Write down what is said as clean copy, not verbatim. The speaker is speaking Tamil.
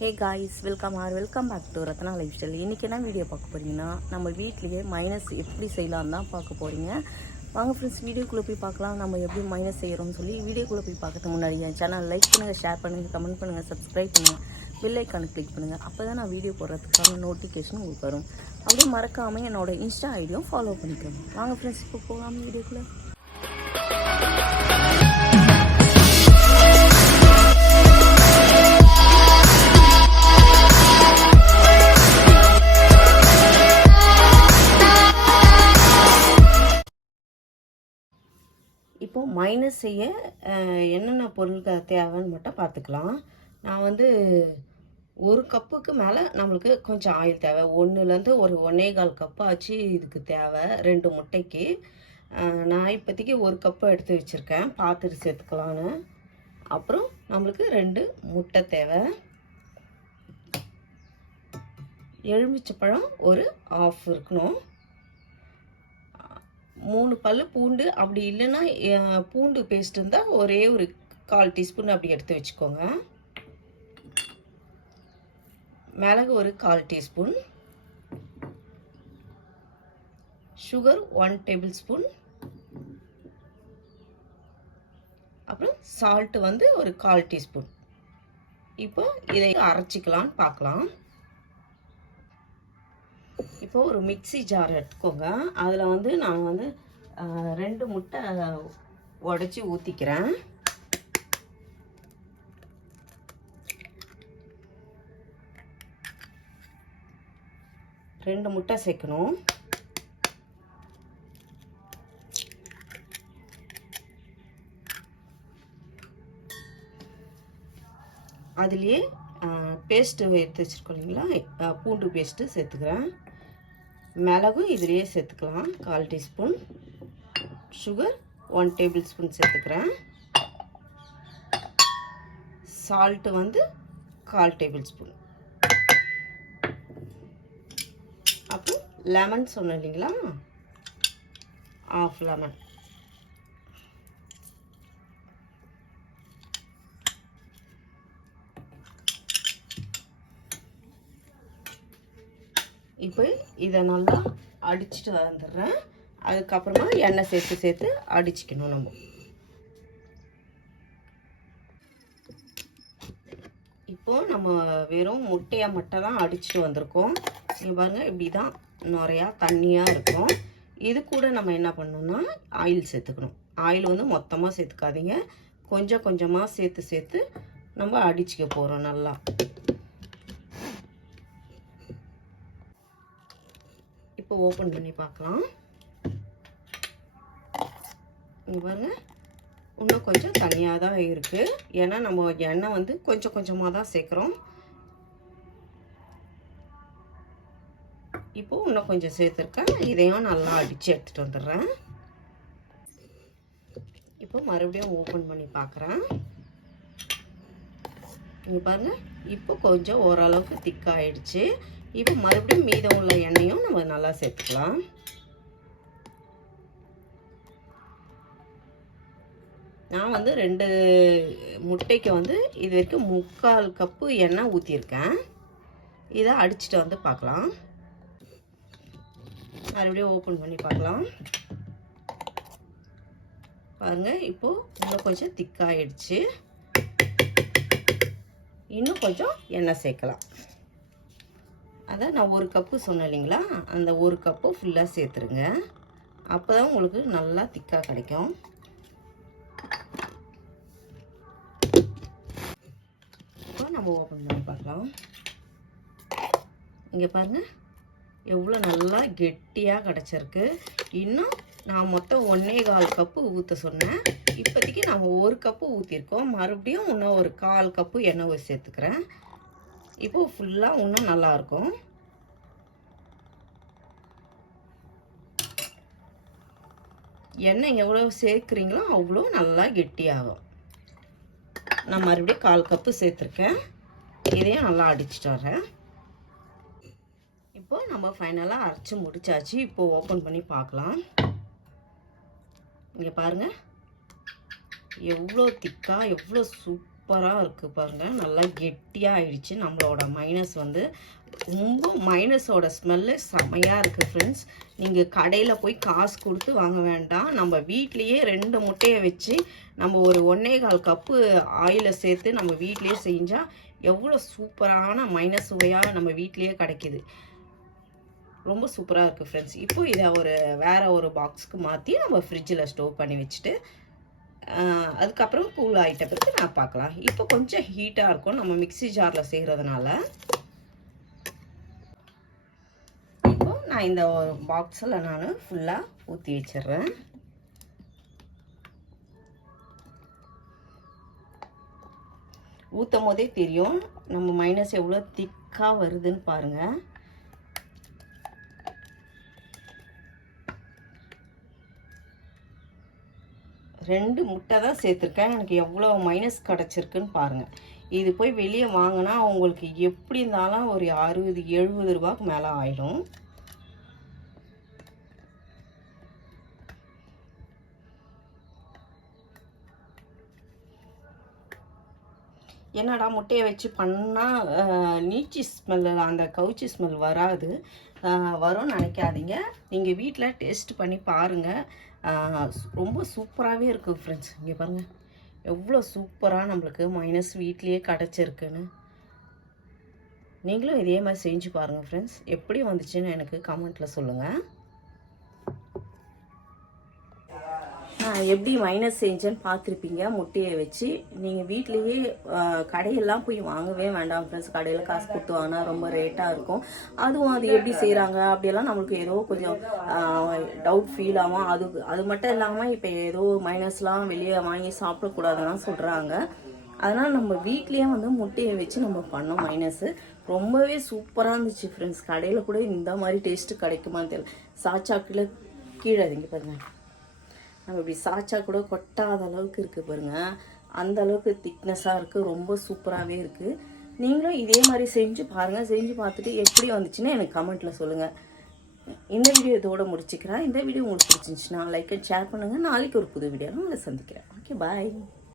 Hey guys, welcome back to Ratna lifestyle. இன்றைக்கி என்ன வீடியோ பார்க்க போகிறீங்கன்னா, நம்ம வீட்லேயே மைனஸ் எப்படி செய்யலாம் தான் பார்க்க போகிறீங்க. வாங்க ஃப்ரெண்ட்ஸ், வீடியோக்குள்ளே போய் பார்க்கலாம் நம்ம எப்படி மைனஸ் செய்கிறோம்னு சொல்லி. வீடியோக்குள்ளே போய் பார்க்கறதுக்கு முன்னாடி என் சேனல் லைக் பண்ணுங்கள், ஷேர் பண்ணுங்கள், கமெண்ட் பண்ணுங்கள், சப்ஸ்கிரைப் பண்ணுங்கள், பெல் ஐக்கானை கிளிக் பண்ணுங்கள். அப்போ தான் நான் வீடியோ போடுறதுக்கான நோட்டிஃபிகேஷன் உங்களுக்கு வரும். அப்படியே மறக்காமல் என்னோடய இன்ஸ்டா ஐடியும் ஃபாலோ பண்ணிக்கோங்க. வாங்க ஃப்ரெண்ட்ஸ், இப்போ போகலாம் வீடியோக்குள்ளே. இப்போது மைனஸ் செய்ய என்னென்ன பொருட்கள் தேவைன்னு மட்டும் பார்த்துக்கலாம். நான் வந்து ஒரு கப்புக்கு மேலே நம்மளுக்கு கொஞ்சம் ஆயில் தேவை. 1லேருந்து ஒரு 1.25 கப்பு ஆச்சு இதுக்கு தேவை 2 முட்டைக்கு. நான் இப்போதைக்கு ஒரு கப்பு எடுத்து வச்சுருக்கேன், பார்த்துட்டு சேர்த்துக்கலான்னு. அப்புறம் நம்மளுக்கு 2 முட்டை தேவை. எலுமிச்சைப்பழம் ஒரு 1/2 இருக்கணும். 3 பல்லு பூண்டு, அப்படி இல்லைன்னா பூண்டு பேஸ்ட் இருந்தால் ஒரே ஒரு 1/4 டீஸ்பூன் அப்படி எடுத்து வச்சுக்கோங்க. மிளகு ஒரு 1/4 டீஸ்பூன், சுகர் 1 டேபிள் ஸ்பூன், அப்புறம் சால்ட்டு வந்து ஒரு 1/4 டீஸ்பூன். இப்போ இதை அரைச்சிக்கலான்னு பார்க்கலாம். இப்போ ஒரு மிக்ஸி ஜார் எடுத்துக்கோங்க. அதில் வந்து நான் வந்து 2 முட்டை உடச்சி ஊற்றிக்கிறேன். ரெண்டு முட்டை சேர்க்கணும். அதுலேயே பேஸ்ட்டு எடுத்து வச்சுருக்கோம் இல்லைங்களா, பூண்டு பேஸ்ட்டு சேர்த்துக்கிறேன். மிளகும் இதுலேயே சேர்த்துக்கலாம் 1/4 டீஸ்பூன். சுகர் 1 டேபிள் ஸ்பூன் சேர்த்துக்கிறேன். சால்ட்டு வந்து 1/4 டேபிள் ஸ்பூன். அப்புறம் லெமன் சொன்னேன் இல்லைங்களா, 1/2 லெமன். இப்போ இதை நல்லா அடிச்சுட்டு வந்துடுறேன். அதுக்கப்புறமா எண்ணெய் சேர்த்து அடிச்சுக்கணும் நம்ம. இப்போது நம்ம வெறும் முட்டையை மட்டும் தான் அடிச்சுட்டு வந்திருக்கோம். நீங்கள் பாருங்கள், இப்படி தான் நிறையா தண்ணியாக இருக்கும். இது கூட நம்ம என்ன பண்ணணும்னா ஆயில் சேர்த்துக்கணும். ஆயில் வந்து மொத்தமாக சேர்த்துக்காதீங்க, கொஞ்சம் கொஞ்சமாக சேர்த்து நம்ம அடிச்சுக்க போகிறோம் நல்லா. இப்போ ஓப்பன் பண்ணி பார்க்கலாம். இங்கே பாருங்கள், இன்னும் கொஞ்சம் தனியாக தான் இருக்குது. ஏன்னா நம்ம எண்ணெய் வந்து கொஞ்சம் கொஞ்சமாக தான் சேர்க்குறோம். இப்போது இன்னும் கொஞ்சம் சேர்த்துருக்கேன். இதையும் நல்லா அடித்து எடுத்துகிட்டு வந்துடுறேன். இப்போ மறுபடியும் ஓப்பன் பண்ணி பார்க்குறேன். இங்கே பாருங்கள், இப்போ கொஞ்சம் ஓரளவுக்கு திக்காகிடுச்சு. இப்போ மறுபடியும் மீதம் உள்ள எண்ணெயும் நம்ம நல்லா சேர்த்துக்கலாம். நான் வந்து 2 முட்டைக்கு வந்து இது வரைக்கும் 3/4 கப்பு எண்ணெய் ஊற்றிருக்கேன். இதை அடிச்சுட்டு வந்து பார்க்கலாம். மறுபடியும் ஓப்பன் பண்ணி பார்க்கலாம். பாருங்கள், இப்போது இன்னும் கொஞ்சம் திக்காகிடுச்சு. இன்னும் கொஞ்சம் எண்ணெய் சேர்க்கலாம். அதான் நான் 1 கப்பு சொன்னேன் இல்லைங்களா, அந்த 1 கப்பு ஃபுல்லாக சேர்த்துருங்க. அப்போ தான் உங்களுக்கு நல்லா திக்காக கிடைக்கும். இப்போ நம்ம ஓப்பன் பண்ணி பார்க்கலாம். இங்கே பாருங்கள், எவ்வளோ நல்லா கெட்டியாக கிடச்சிருக்கு. இன்னும் நான் மொத்தம் 1.25 கப்பு ஊற்ற சொன்னேன். இப்போதைக்கு நம்ம 1 கப்பு ஊற்றிருக்கோம். மறுபடியும் இன்னும் ஒரு 1/4 கப்பு எண்ணெய் சேர்த்துக்கிறேன். இப்போது ஃபுல்லாக இன்னும் நல்லாயிருக்கும். எண்ணெய் எவ்வளோ சேர்க்குறீங்களோ அவ்வளோ நல்லா கெட்டியாகும். நான் மறுபடியும் 1/4 கப்பு சேர்த்துருக்கேன். இதையும் நல்லா அடிச்சுட்டு வரேன். இப்போது நம்ம ஃபைனலாக அரைச்சி முடிச்சாச்சு. இப்போது ஓப்பன் பண்ணி பார்க்கலாம். இங்கே பாருங்கள், எவ்வளோ திக்காக எவ்வளோ சூப்பராக சூப்பராக இருக்குது பாருங்கள். நல்லா கெட்டியாக ஆயிடுச்சு. நம்மளோட மைனஸ் வந்து ரொம்ப மைனஸோட ஸ்மெல்லு செம்மையாக இருக்குது ஃப்ரெண்ட்ஸ். நீங்கள் கடையில் போய் காசு கொடுத்து வாங்க வேண்டாம். நம்ம வீட்லேயே 2 முட்டையை வச்சு நம்ம ஒரு 1.25 கப்பு ஆயிலை சேர்த்து நம்ம வீட்லேயே செஞ்சால் எவ்வளோ சூப்பரான மைனஸ் சுவையாக நம்ம வீட்லேயே கிடைக்கிது. ரொம்ப சூப்பராக இருக்குது ஃப்ரெண்ட்ஸ். இப்போ இதை வேறு ஒரு பாக்ஸுக்கு மாற்றி நம்ம ஃப்ரிட்ஜில் ஸ்டோர் பண்ணி வச்சுட்டு அதுக்கப்புறம் கூல் ஆகிட்ட பிறகு நான் பார்க்கலாம். இப்போ கொஞ்சம் ஹீட்டாக இருக்கும் நம்ம மிக்ஸி ஜாரில் செய்கிறதுனால. இப்போ நான் இந்த ஒரு பாக்ஸில் நான் ஃபுல்லாக ஊற்றி வச்சிடுறேன். ஊற்றும் போதே தெரியும் நம்ம மைனஸ் எவ்வளோ திக்காக வருதுன்னு பாருங்கள். ரெண்டு முட்டை தான் சேர்த்துருக்கேன். எனக்கு எவ்வளோ மைனஸ் கிடச்சிருக்குன்னு பாருங்கள். இது போய் வெளியே வாங்கினா உங்களுக்கு எப்படி இருந்தாலும் ஒரு 60-70 ரூபாய்க்கு மேலே ஆயிடும். என்னடா முட்டையை வச்சு பண்ணால் நீச்சி ஸ்மெல், அந்த கவுச்சி ஸ்மெல் வராது, வரும்னு நினைக்காதீங்க. நீங்கள் வீட்டில் டேஸ்ட் பண்ணி பாருங்கள். ரொம்ப சூப்பராகவே இருக்குது ஃப்ரெண்ட்ஸ். இங்கே பாருங்கள் எவ்வளோ சூப்பராக நம்மளுக்கு மைனஸ் வீட்லேயே கிடச்சிருக்குன்னு. நீங்களும் இதே மாதிரி செஞ்சு பாருங்கள் ஃப்ரெண்ட்ஸ். எப்படி வந்துச்சுன்னு எனக்கு கமெண்ட்டில் சொல்லுங்கள். நான் எப்படி மைனஸ் செஞ்சேன்னு பார்த்துருப்பீங்க. முட்டையை வச்சு நீங்கள் வீட்லேயே கடையெல்லாம் போய் வாங்கவே வேண்டாம் ஃப்ரெண்ட்ஸ். கடையில் காசு கொடுத்து வாங்கினா ரொம்ப ரேட்டாக இருக்கும். அதுவும் அது எப்படி செய்கிறாங்க அப்படியெல்லாம் நம்மளுக்கு ஏதோ கொஞ்சம் டவுட் ஃபீல் ஆகும். அது மட்டும் இல்லாமல் இப்போ ஏதோ மைனஸ்லாம் வெளியே வாங்கி சாப்பிடக்கூடாதுன்னு சொல்கிறாங்க. அதனால் நம்ம வீட்லேயே வந்து முட்டையை வச்சு நம்ம பண்ணோம் மைனஸு. ரொம்பவே சூப்பராக இருந்துச்சு ஃப்ரெண்ட்ஸ். கடையில் கூட இந்த மாதிரி டேஸ்ட்டு கிடைக்குமான்னு தெரியல. சாச்சாக்கில் கீழே இங்கே பாருங்கள், நம்ம இப்படி சாச்சா கூட கொட்டாத அளவுக்கு இருக்குது பாருங்கள். அந்த அளவுக்கு திக்னஸாக இருக்குது. ரொம்ப சூப்பராகவே இருக்குது. நீங்களும் இதே மாதிரி செஞ்சு பாருங்கள். செஞ்சு பார்த்துட்டு எப்படி வந்துச்சுன்னு எனக்கு கமெண்ட்டில் சொல்லுங்கள். இந்த வீடியோ இதோடு முடிச்சுக்கிறேன். இந்த வீடியோ உங்களுக்கு பிடிச்சிருந்துச்சுன்னா லைக் அண்ட் ஷேர் பண்ணுங்கள். நாளைக்கு ஒரு புது வீடியோவில் உங்களை சந்திக்கிறேன். ஓகே, பாய்.